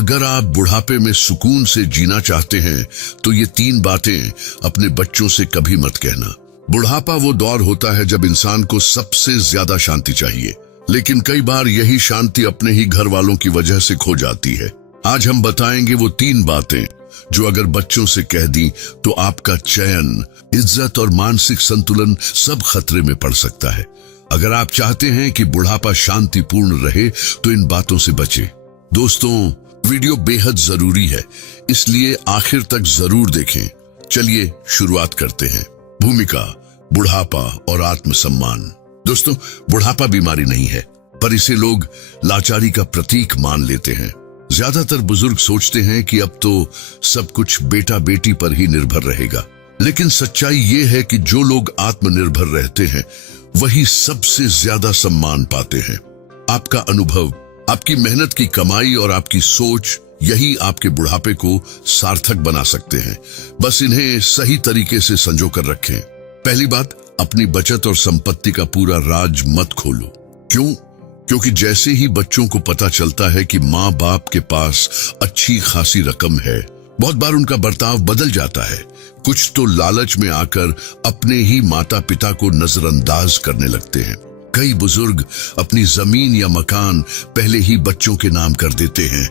अगर आप बुढ़ापे में सुकून से जीना चाहते हैं तो ये 3 बातें अपने बच्चों से कभी मत कहना। बुढ़ापा वो दौर होता है जब इंसान को सबसे ज्यादा शांति चाहिए, लेकिन कई बार यही शांति अपने ही घर वालों की वजह से खो जाती है। आज हम बताएंगे वो 3 बातें जो अगर बच्चों से कह दी तो आपका चैन, इज्जत और मानसिक संतुलन सब खतरे में पड़ सकता है। अगर आप चाहते हैं कि बुढ़ापा शांतिपूर्ण रहे तो इन बातों से बचें। दोस्तों, वीडियो बेहद जरूरी है, इसलिए आखिर तक जरूर देखें। चलिए शुरुआत करते हैं। भूमिका, बुढ़ापा और आत्मसम्मान। दोस्तों, बुढ़ापा बीमारी नहीं है, पर इसे लोग लाचारी का प्रतीक मान लेते हैं। ज्यादातर बुजुर्ग सोचते हैं कि अब तो सब कुछ बेटा बेटी पर ही निर्भर रहेगा, लेकिन सच्चाई ये है कि जो लोग आत्मनिर्भर रहते हैं वही सबसे ज्यादा सम्मान पाते हैं। आपका अनुभव, आपकी मेहनत की कमाई और आपकी सोच, यही आपके बुढ़ापे को सार्थक बना सकते हैं। बस इन्हें सही तरीके से संजो कर रखें। पहली बात, अपनी बचत और संपत्ति का पूरा राज मत खोलो। क्यों? क्योंकि जैसे ही बच्चों को पता चलता है कि माँ बाप के पास अच्छी खासी रकम है, बहुत बार उनका बर्ताव बदल जाता है। कुछ तो लालच में आकर अपने ही माता पिता को नजरअंदाज करने लगते हैं। कई बुजुर्ग अपनी जमीन या मकान पहले ही बच्चों के नाम कर देते हैं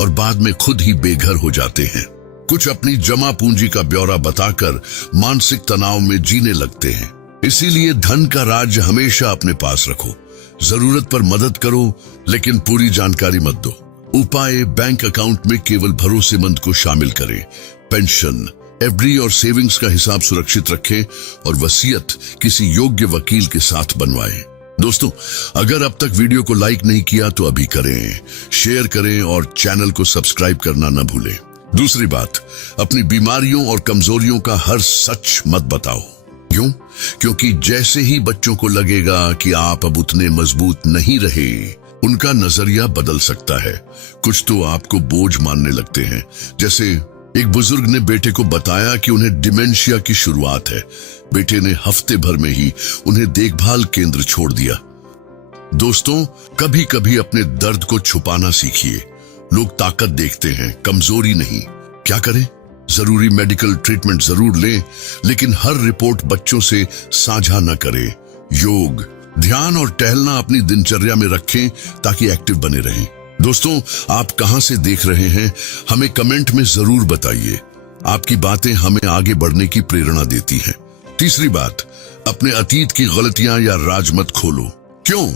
और बाद में खुद ही बेघर हो जाते हैं। कुछ अपनी जमा पूंजी का ब्यौरा बताकर मानसिक तनाव में जीने लगते हैं। इसीलिए धन का राज हमेशा अपने पास रखो। जरूरत पर मदद करो, लेकिन पूरी जानकारी मत दो। उपाय, बैंक अकाउंट में केवल भरोसेमंद को शामिल करें। पेंशन, एफडी और सेविंग्स का हिसाब सुरक्षित रखें और वसीयत किसी योग्य वकील के साथ बनवाएं। दोस्तों, अगर अब तक वीडियो को लाइक नहीं किया तो अभी करें, शेयर करें और चैनल को सब्सक्राइब करना न भूलें। दूसरी बात, अपनी बीमारियों और कमजोरियों का हर सच मत बताओ। क्यों? क्योंकि जैसे ही बच्चों को लगेगा कि आप अब उतने मजबूत नहीं रहे, उनका नजरिया बदल सकता है। कुछ तो आपको बोझ मानने लगते हैं। जैसे एक बुजुर्ग ने बेटे को बताया कि उन्हें डिमेंशिया की शुरुआत है। बेटे ने हफ्ते भर में ही उन्हें देखभाल केंद्र छोड़ दिया। दोस्तों, कभी कभी अपने दर्द को छुपाना सीखिए। लोग ताकत देखते हैं, कमजोरी नहीं। क्या करें? जरूरी मेडिकल ट्रीटमेंट जरूर लें, लेकिन हर रिपोर्ट बच्चों से साझा न करें। योग, ध्यान और टहलना अपनी दिनचर्या में रखें ताकि एक्टिव बने रहें। दोस्तों, आप कहां से देख रहे हैं हमें कमेंट में जरूर बताइए। आपकी बातें हमें आगे बढ़ने की प्रेरणा देती हैं। तीसरी बात, अपने अतीत की गलतियां या राज मत खोलो। क्यों?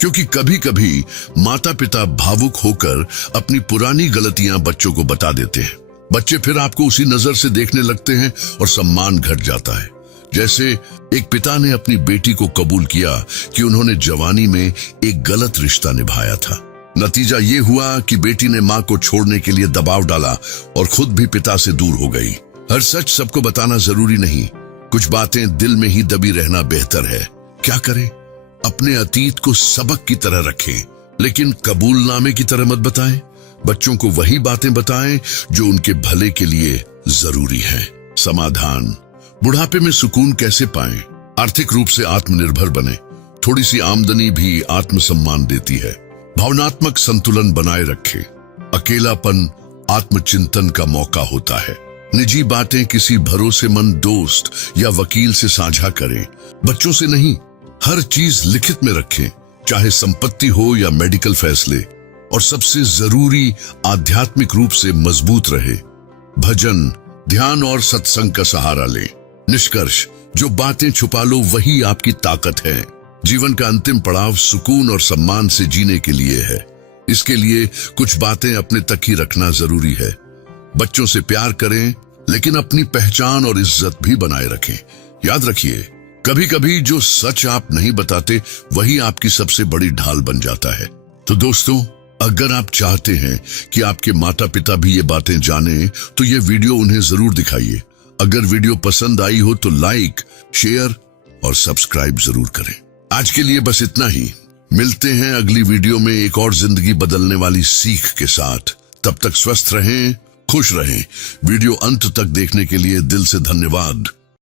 क्योंकि कभी कभी माता पिता भावुक होकर अपनी पुरानी गलतियां बच्चों को बता देते हैं। बच्चे फिर आपको उसी नजर से देखने लगते हैं और सम्मान घट जाता है। जैसे एक पिता ने अपनी बेटी को कबूल किया कि उन्होंने जवानी में एक गलत रिश्ता निभाया था। नतीजा ये हुआ कि बेटी ने मां को छोड़ने के लिए दबाव डाला और खुद भी पिता से दूर हो गई। हर सच सबको बताना जरूरी नहीं, कुछ बातें दिल में ही दबी रहना बेहतर है। क्या करें? अपने अतीत को सबक की तरह रखें, लेकिन कबूलनामे की तरह मत बताएं। बच्चों को वही बातें बताएं जो उनके भले के लिए जरूरी है। समाधान, बुढ़ापे में सुकून कैसे पाएं? आर्थिक रूप से आत्मनिर्भर बने। थोड़ी सी आमदनी भी आत्मसम्मान देती है। भावनात्मक संतुलन बनाए रखें। अकेलापन आत्मचिंतन का मौका होता है। निजी बातें किसी भरोसेमंद दोस्त या वकील से साझा करें, बच्चों से नहीं। हर चीज लिखित में रखें, चाहे संपत्ति हो या मेडिकल फैसले। और सबसे जरूरी, आध्यात्मिक रूप से मजबूत रहे। भजन, ध्यान और सत्संग का सहारा लें। निष्कर्ष, जो बातें छुपा लो वही आपकी ताकत है। जीवन का अंतिम पड़ाव सुकून और सम्मान से जीने के लिए है। इसके लिए कुछ बातें अपने तक ही रखना जरूरी है। बच्चों से प्यार करें, लेकिन अपनी पहचान और इज्जत भी बनाए रखें। याद रखिए, कभी कभी जो सच आप नहीं बताते वही आपकी सबसे बड़ी ढाल बन जाता है। तो दोस्तों, अगर आप चाहते हैं कि आपके माता पिता भी ये बातें जानें, तो ये वीडियो उन्हें जरूर दिखाइए। अगर वीडियो पसंद आई हो तो लाइक, शेयर और सब्सक्राइब जरूर करें। आज के लिए बस इतना ही। मिलते हैं अगली वीडियो में एक और जिंदगी बदलने वाली सीख के साथ। तब तक स्वस्थ रहें, खुश रहें। वीडियो अंत तक देखने के लिए दिल से धन्यवाद।